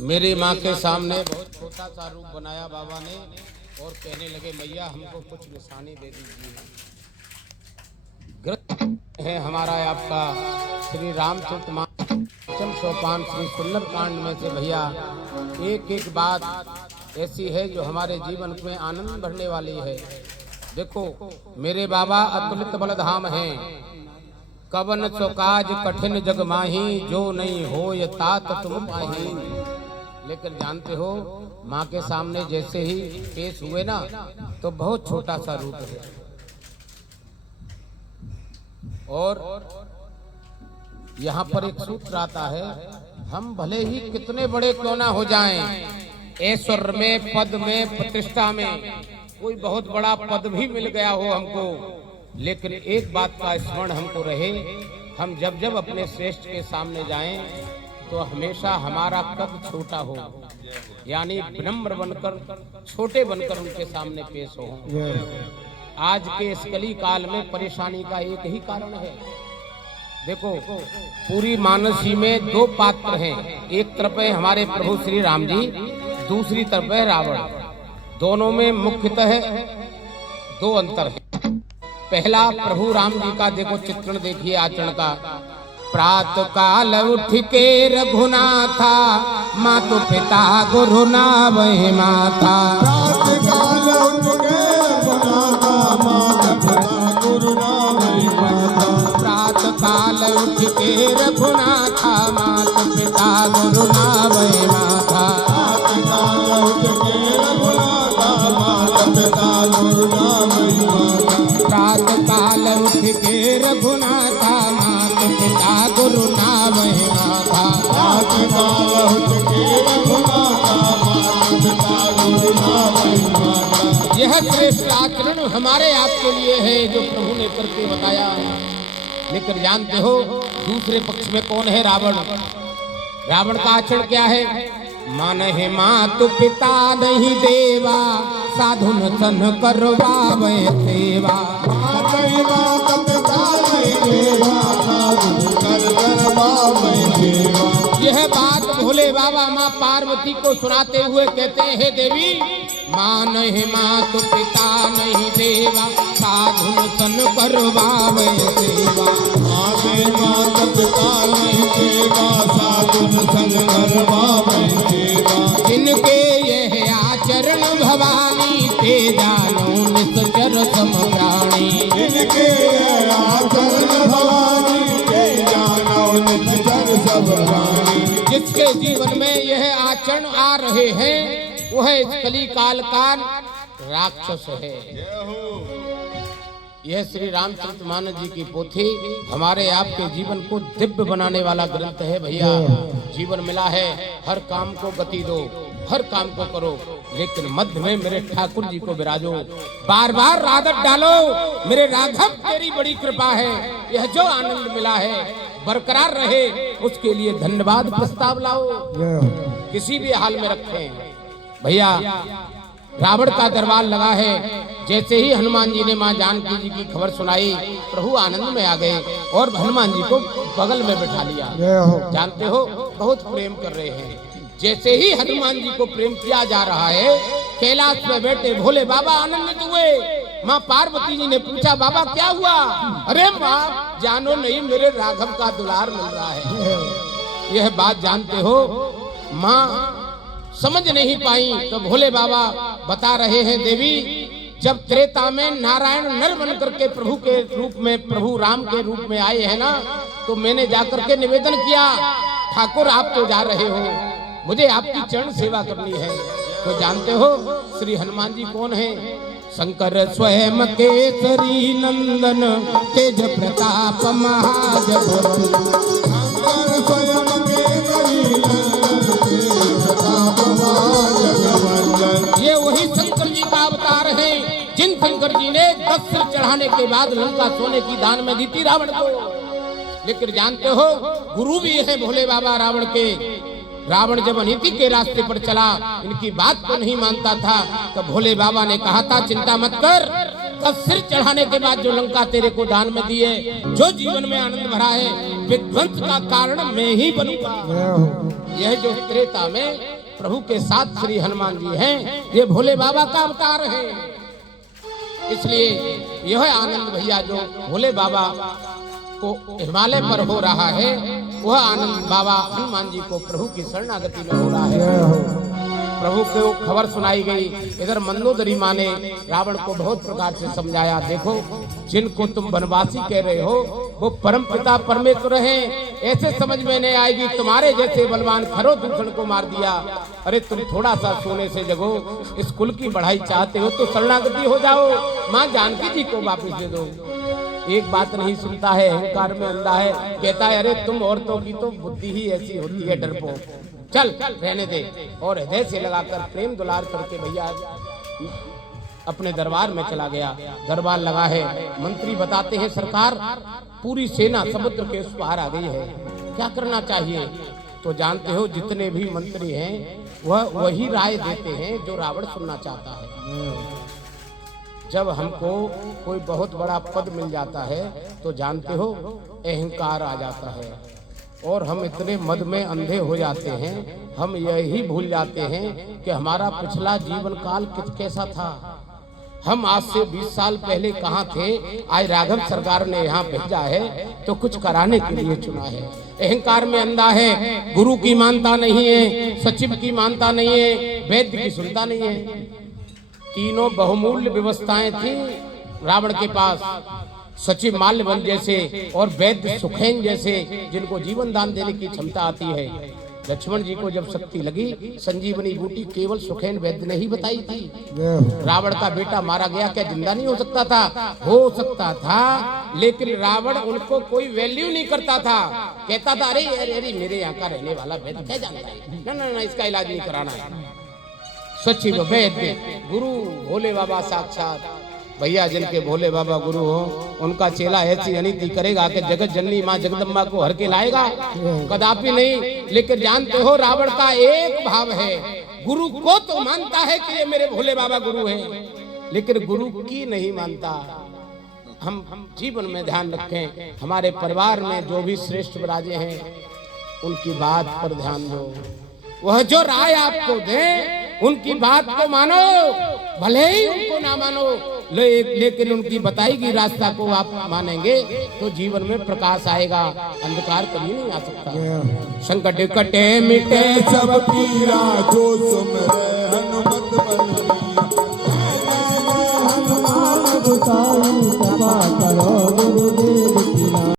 मेरी माँ के सामने बहुत छोटा सा रूप बनाया बाबा ने और कहने लगे मैया हमको कुछ निशानी दे दीजिए। ग्रंथ है हमारा आपका श्री रामचरितमानस सोपान श्री सुंदरकांड में से भैया एक एक बात ऐसी है जो हमारे जीवन में आनंद भरने वाली है। देखो मेरे बाबा अतुलित बलधाम हैं, कवन सो काज कठिन जग माही, जो नहीं हो ये तात तुम पाही। लेकिन जानते हो माँ के सामने जैसे ही पेश हुए ना तो बहुत छोटा सा रूप है। और यहाँ पर एक सूत्र आता है, हम भले ही कितने बड़े क्यों ना हो जाएं, ऐश्वर्य में, पद में, प्रतिष्ठा में, कोई बहुत बड़ा पद भी मिल गया हो हमको, लेकिन एक बात का स्मरण हमको रहे, हम जब जब अपने श्रेष्ठ के सामने जाएं तो हमेशा हमारा कद छोटा हो, यानी विनम्र बनकर, छोटे बनकर उनके सामने पेश हो। आज के इस कली काल में परेशानी का एक ही कारण है। देखो पूरी मानसी में दो पात्र हैं, एक तरफ है हमारे प्रभु श्री राम जी, दूसरी तरफ है रावण। दोनों में मुख्यतः दो अंतर है। पहला प्रभु राम जी का देखो चित्रण देखिए आचरण का। प्रात काल उठ के रघुनाथा, मातु पिता गुरु नावहि माथा। प्रात काल उठ के रघुनाथा, मातु पिता गुरु नावहि माथा। प्रात काल उठ के रघुनाथा, मातु पिता गुरु नावहि माथा। प्रात काल उठ के रघुनाथा, मातु पिता गुरु नावहि माथा। प्रात काल उठ के रघुनाथा, मातु पिता गुरु नावहि माथा। प्रात काल उठ के रघुनाथा, मातु पिता गुरु नावहि माथा। यह श्रेष्ठ आचरण हमारे आपके लिए है जो प्रभु ने करके बताया। लेकिन जानते हो दूसरे पक्ष में कौन है? रावण। रावण का आचरण क्या है? मानहि मातु पिता नहीं देवा, साधु न सन करवावे सेवा। मानहि मातु पिता नहीं देवा, साधु कर करवावे सेवा। यह बात भोले बाबा माँ पार्वती को सुनाते हुए कहते हैं, देवी मानहि मातु पिता नहीं देवा, साधु न सन करवावे सेवा। मानहि मातु पिता नहीं देवा, साधु न सन करवावे सेवा। जिनके यह आचरण भवानी, ते जानो निश्चर सम प्राणी। जिनके आचरण भवानी, ते जानो निश्चर सम प्राणी। जिसके जीवन में यह आचरण आ रहे हैं वह इस कली काल का राक्षस है। यह श्री रामचरितमानस जी की पोथी हमारे आपके जीवन को दिव्य बनाने वाला ग्रंथ है। भैया जीवन मिला है, हर काम को गति दो, हर काम को करो, लेकिन मध्य में मेरे ठाकुर जी को विराजो, बार बार आदत डालो। मेरे राघव तेरी बड़ी कृपा है, यह जो आनंद मिला है बरकरार रहे, उसके लिए धन्यवाद प्रस्ताव लाओ, किसी भी हाल में रखें। भैया रावण का दरबार लगा है। जैसे ही हनुमान जी ने माँ जानकी जी की खबर सुनाई, प्रभु आनंद में आ गए और हनुमान जी को बगल में बिठा लिया। जानते हो बहुत प्रेम कर रहे हैं। जैसे ही हनुमान जी को प्रेम किया जा रहा है, कैलाश में बैठे भोले बाबा आनंदित हुए। माँ पार्वती जी ने पूछा, बाबा क्या हुआ? अरे माँ जानो नहीं, मेरे राघव का दुलार मिल रहा है। यह बात जानते हो माँ समझ नहीं पाई तो भोले बाबा बता रहे हैं, देवी जब त्रेता में नारायण नर बन करके प्रभु के रूप में, प्रभु राम के रूप में आए हैं ना, तो मैंने जाकर के निवेदन किया, ठाकुर आप तो जा रहे हो, मुझे आपकी चरण सेवा करनी है। तो जानते हो श्री हनुमान जी कौन है? शंकर स्वयं केसरी नंदन, तेज प्रताप महाजगवंदन। शंकर स्वयं केसरी नंदन, तेज प्रताप महाजगवंदन। ये वही शंकर जी का अवतार है जिन शंकर जी ने 10 सिर चढ़ाने के बाद लंका सोने की दान में दी थी रावण को। लेकिन जानते हो गुरु भी है भोले बाबा रावण के। रावण जब अनीति के रास्ते पर चला, इनकी बात को नहीं मानता था, तो भोले बाबा ने कहा था चिंता मत कर, 10 सिर चढ़ाने के बाद जो लंका तेरे को दान में दी है, जो जीवन में आनंद भरा है, विध्वंस का कारण मैं ही बनूंगा। यह जो त्रेता में प्रभु के साथ श्री हनुमान जी हैं, ये भोले बाबा का अवतार है। इसलिए यह आनंद भैया जो भोले बाबा को हिमालय पर हो रहा है, वह आनंद बाबा हनुमान जी को प्रभु की शरणागति में हो रहा है। प्रभु को खबर सुनाई गई। इधर मंदोदरी माँ ने रावण को बहुत प्रकार से समझाया, देखो जिनको तुम वनवासी कह रहे हो वो परम पिता परमेश्वर हैं, ऐसे समझ में नहीं आएगी। तुम्हारे जैसे बलवान खरो दूषण को मार दिया। अरे तुम थोड़ा सा सोने से जगो, इस कुल की बढ़ाई चाहते हो तो शरणागति हो जाओ, माँ जानकी जी को वापिस दे दो। एक बात नहीं सुनता है, अहंकार में अंधा है, कहता है अरे तुम औरतों की तो बुद्धि ही ऐसी होती है, डरपोक, चल रहने दे। और हृदय से लगाकर प्रेम दुलार करके भैया अपने दरबार में चला गया। दरबार लगा है। मंत्री बताते हैं सरकार पूरी सेना समुद्र के उस पार आ गई है, क्या करना चाहिए? तो जानते हो जितने भी मंत्री हैं वह वही राय देते हैं जो रावण सुनना चाहता है। जब हमको कोई बहुत बड़ा पद मिल जाता है तो जानते हो अहंकार आ जाता है और हम इतने मद में अंधे हो जाते हैं, हम यही भूल जाते हैं कि हमारा पिछला जीवन काल कैसा था। हम आज से 20 साल पहले कहाँ थे, आज राघव सरकार ने यहाँ भेजा है तो कुछ कराने के लिए चुना है। अहंकार में अंधा है, गुरु की मानता नहीं है, सचिव की मानता नहीं है, वैद्य की सुनता नहीं है। तीनों बहुमूल्य व्यवस्थाएं थी रावण के पास, सचिव माल्यवन जैसे और वैद्य सुखेन जैसे, जिनको जीवन दान देने की क्षमता आती है। लक्ष्मण जी को जब शक्ति लगी, संजीवनी बूटी केवल सुखेन वैद्य ने ही बताई थी। रावण का बेटा मारा गया, क्या जिंदा नहीं हो सकता था? हो सकता था, लेकिन रावण उनको कोई वैल्यू नहीं करता था। कहता था अरे अरे अरे मेरे यहाँ का रहने वाला वैद्य क्या जानता है, ना ना ना इसका इलाज नहीं कराना है। सचिव वैद्य गुरु भोले बाबा साक्षात भैया, जिनके भोले बाबा गुरु हो उनका चेला ऐसी अनिति करेगा कि जगत जननी माँ जगदम्बा को हर के लाएगा? कदापि नहीं। लेकिन जानते हो रावण का एक भाव है, गुरु को तो मानता है कि ये मेरे भोले बाबा गुरु हैं, लेकिन गुरु की नहीं मानता। हम जीवन में ध्यान रखें, हमारे परिवार में जो भी श्रेष्ठ राजे हैं उनकी बात पर ध्यान दो। वह जो राय आपको दे उनकी बात को मानो, भले ही उनको ना मानो, लेकिन उनकी बताई गई रास्ता को आप मानेंगे तो जीवन में प्रकाश आएगा, अंधकार कभी नहीं आ सकता। संकट कटे मिटे सब पीरा जो सुमरे